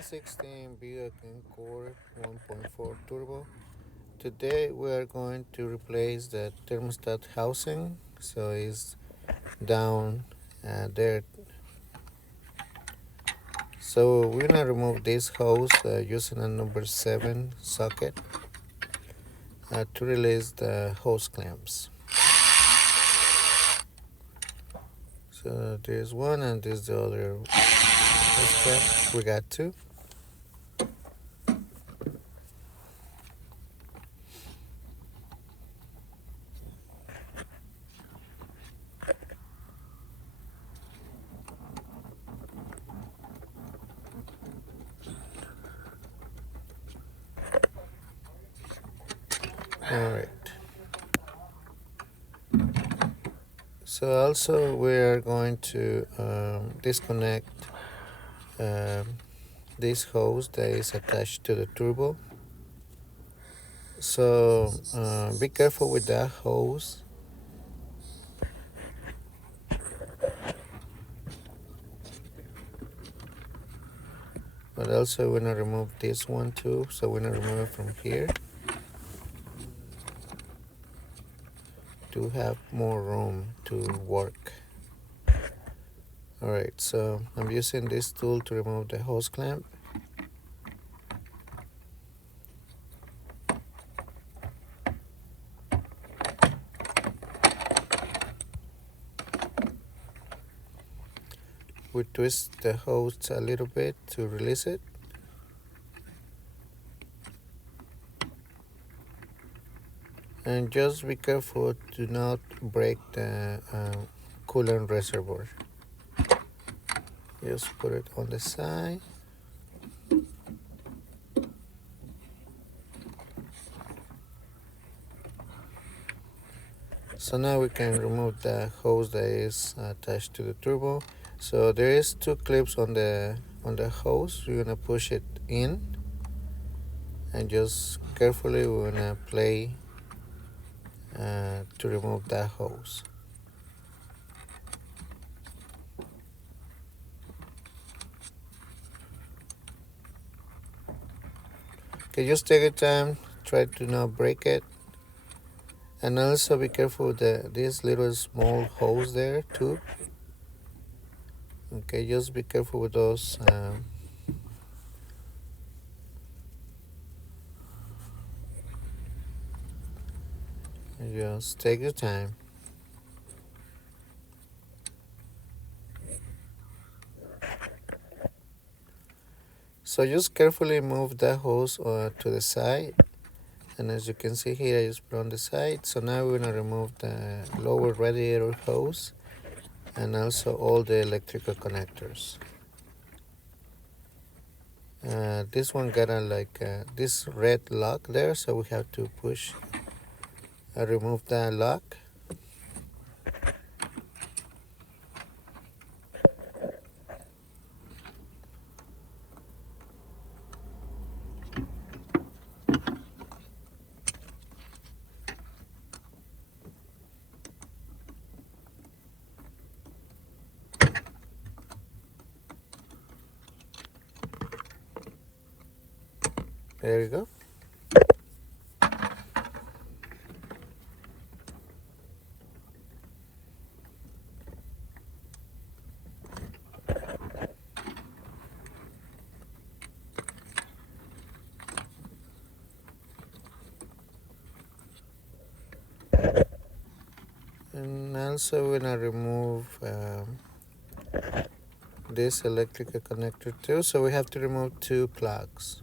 2016 BUICK ENCORE 1.4 Turbo. Today we are going to replace the thermostat housing, so it's down there. So we're gonna remove this hose using a number 7 socket to release the hose clamps. So there's one and there's the other hose clamp. We got two. All right. So also we are going to disconnect um, this hose that is attached to the turbo. So be careful with that hose. But also we're gonna remove this one too. So we're gonna remove it from here to have more room to work. Alright, so I'm using this tool to remove the hose clamp. We twist the hose a little bit to release it. And just be careful to not break the coolant reservoir. Just put it on the side. So now we can remove the hose that is attached to the turbo. So there is two clips on the hose. You're gonna push it in and just carefully we're gonna play to remove that hose. Okay, just take your time, try to not break it. And also be careful with this little small hose there too. Okay, just be careful with those. Just take your time. So just carefully move that hose to the side. And as you can see here, I just put on the side. So now we're gonna remove the lower radiator hose and also all the electrical connectors. This one got this red lock there, so we have to push remove that lock. There you go. And also we're gonna remove this electrical connector too. So we have to remove two plugs.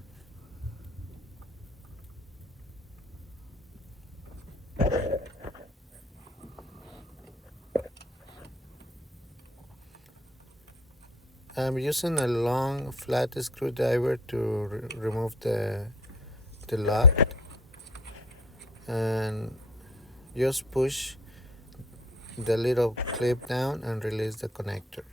I'm using a long flat screwdriver to remove the lock, and just push the little clip down and release the connector.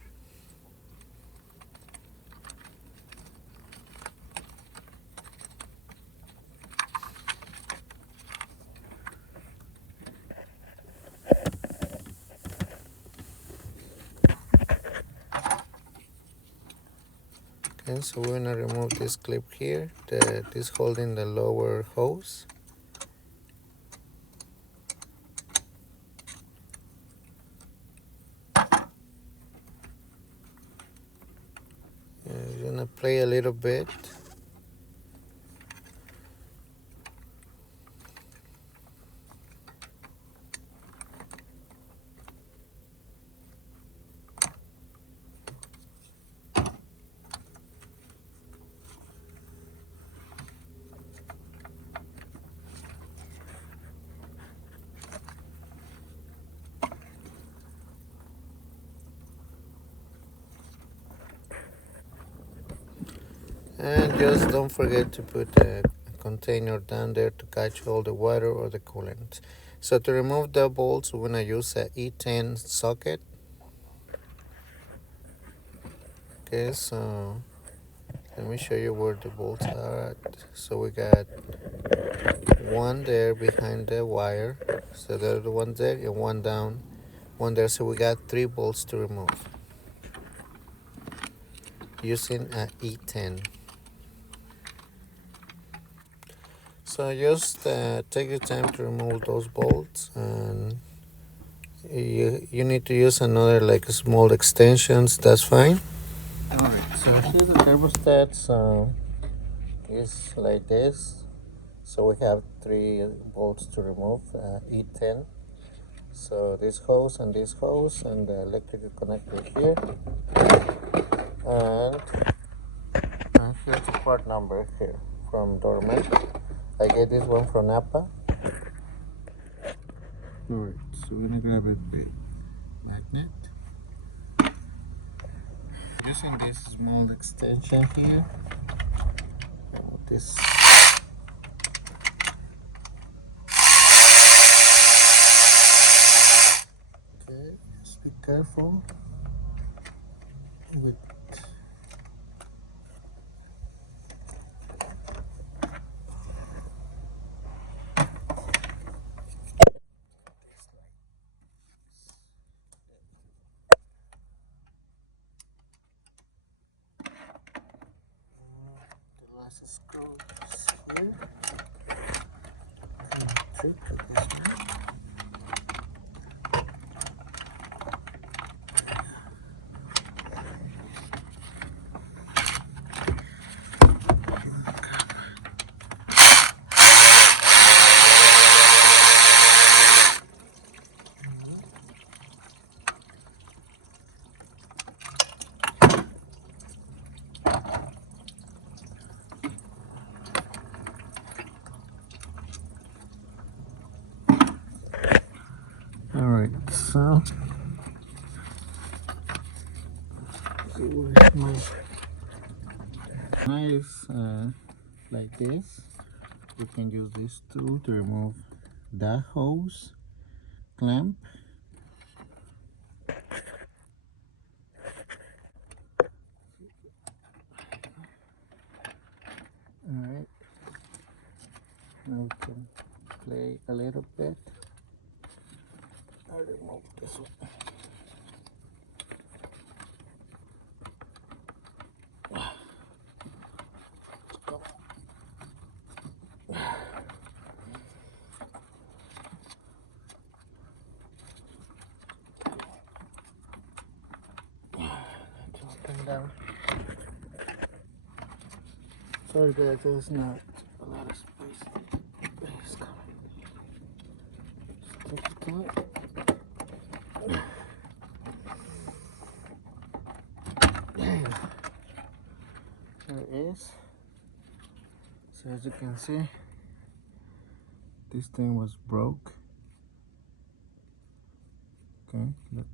Okay, so we're gonna remove this clip here that is holding the lower hose. We're gonna play a little bit. And just don't forget to put a container down there to catch all the water or the coolant. So to remove the bolts, we're gonna use a E10 socket. Okay, so let me show you where the bolts are at. So we got one there behind the wire. So the other one there and one down, one there. So we got 3 bolts to remove using a E10. So just take your time to remove those bolts, and you need to use another like small extensions. That's fine. Alright, so here's the thermostat. So it's like this. So we have 3 bolts to remove, E10. So this hose and the electrical connector here, and here's the part number here from Dorman. I get this one from Napa. Alright, so we're gonna grab it with magnet. Using this small extension here. This. Okay, just be careful with. The last screw is here. Trick with this one. Alright, so where's my knife? Like this, you can use this tool to remove that hose clamp. Alright, now we can play a little bit. I'll remove this one. Down. Sorry guys, there's not a lot of space. It's coming. Just take your time. There it is. So as you can see, this thing was broke. Okay, look.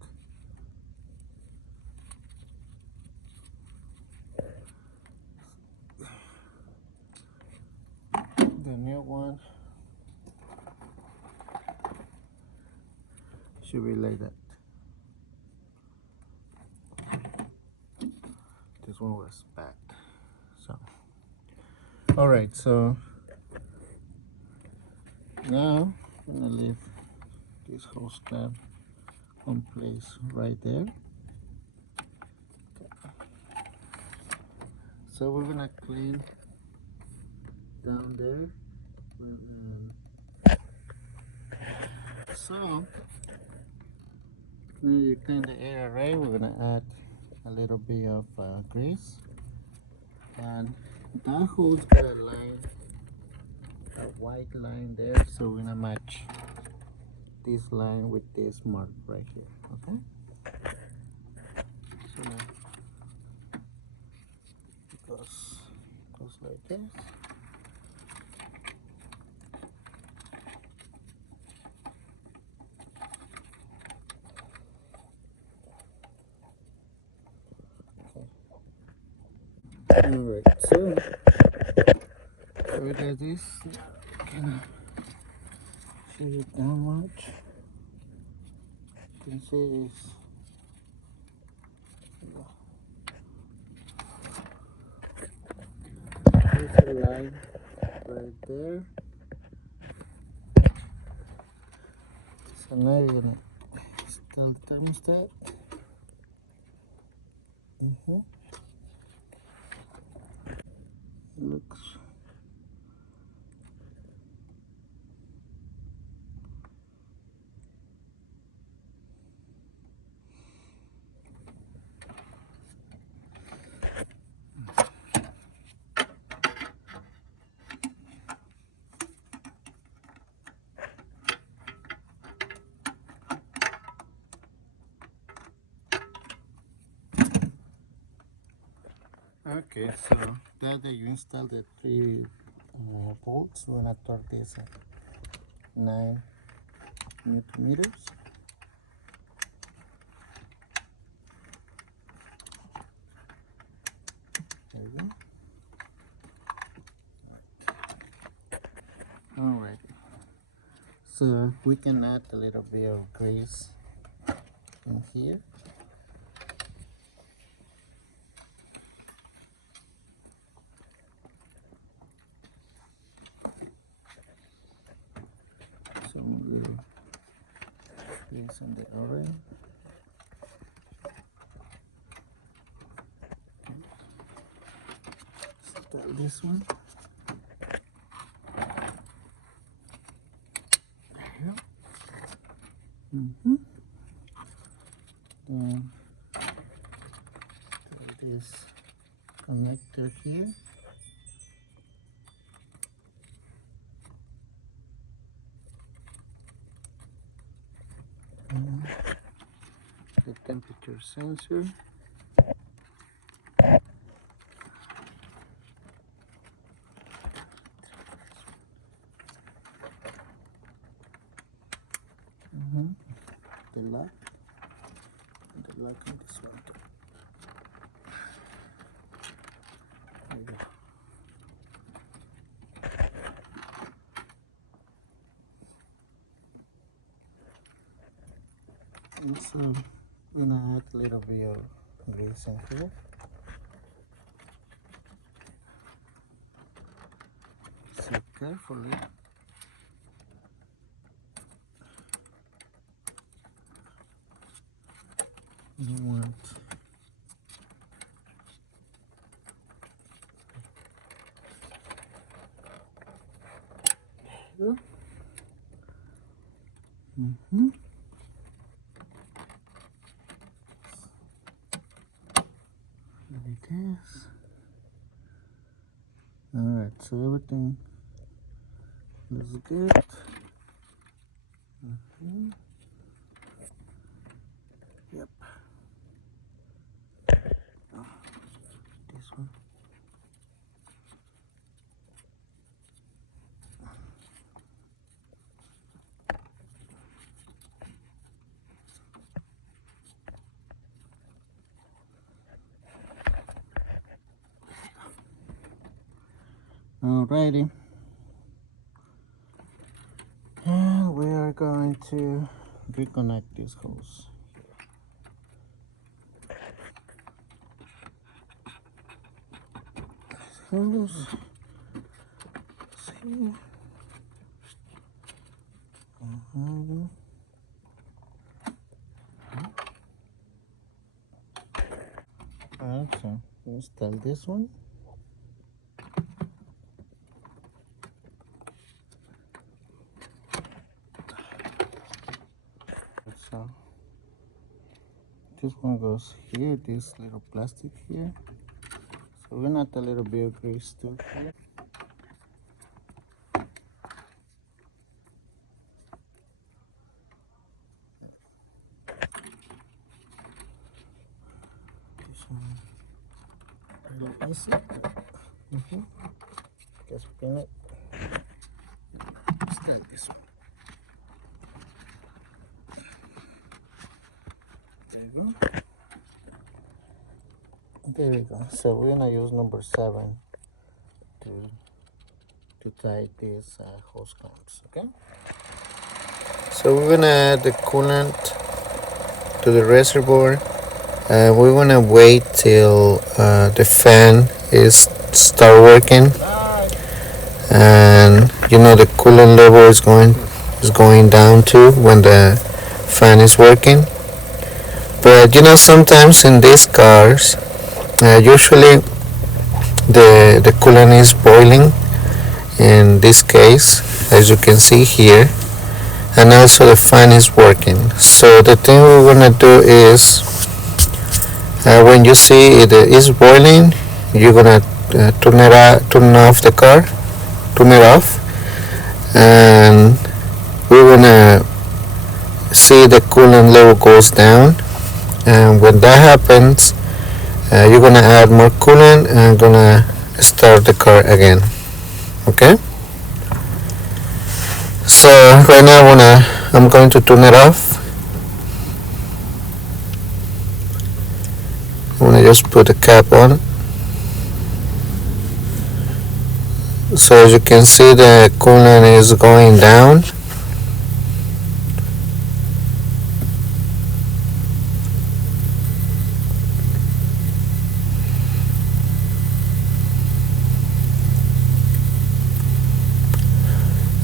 The new one should be like that. This one was bad. So, all right. So now I'm gonna leave this hose clamp on place right there. So we're gonna clean down there. So now you clean the area right. We're gonna add a little bit of grease, and that hole's got a line, a white line there. So we're gonna match this line with this mark right here. Okay. So now it goes like this. Alright, so we got this. Can shave it down much? You can see there's a line right there. So now you're gonna install the thermostat. It looks okay. So now that you install the 3 volts, we're gonna torque this at 9 Newton meters. There we go. All right. So we can add a little bit of grease in here. Some little grease on the orange. Start this one. There you go. Then this connector here. And the temperature sensor. The lock. And the lock on this one too. There you go. And so we're gonna add a little bit of grease in here. So carefully. You want there. Like this. Alright, so everything looks good. Yep. Oh, this one. Alrighty. And we are going to reconnect this hose. Hose. See. Alright, so install this one. this one goes here, this little plastic here. So we're gonna add a little bit of grease too here. This one really easy. Just pin it. Just like this one. There you go. There we go. So we're gonna use number 7 to tie these hose clamps. Okay. So we're gonna add the coolant to the reservoir. We're gonna wait till the fan is start working, and you know the coolant level is going down too when the fan is working. But you know sometimes in these cars, usually the coolant is boiling. In this case, as you can see here, and also the fan is working. So the thing we're gonna do is, when you see it is boiling, you're gonna turn off the car, turn it off, and we're gonna see the coolant level goes down. And when that happens, you're gonna add more coolant and gonna start the car again. Okay. So right now I'm going to turn it off. I'm gonna just put the cap on. So as you can see, the coolant is going down.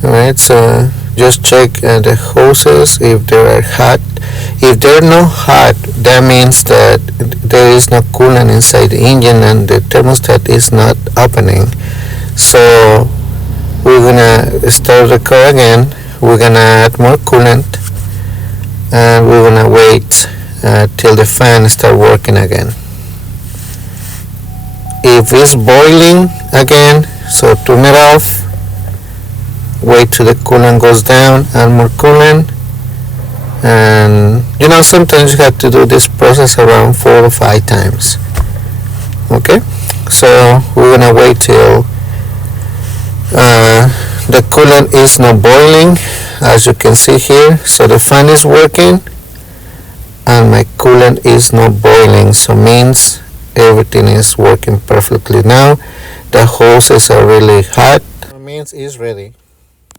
Alright, so just check the hoses if they are hot. If they're not hot, that means that there is no coolant inside the engine and the thermostat is not opening. So we're gonna start the car again. We're gonna add more coolant, and we're gonna wait till the fan start working again. If it's boiling again, so turn it off. Wait till the coolant goes down, add more coolant, and you know sometimes you have to do this process around 4 or 5 times. Okay, so we're gonna wait till the coolant is not boiling, as you can see here. So the fan is working and my coolant is not boiling, so means everything is working perfectly. Now the hoses are really hot, it means it's ready.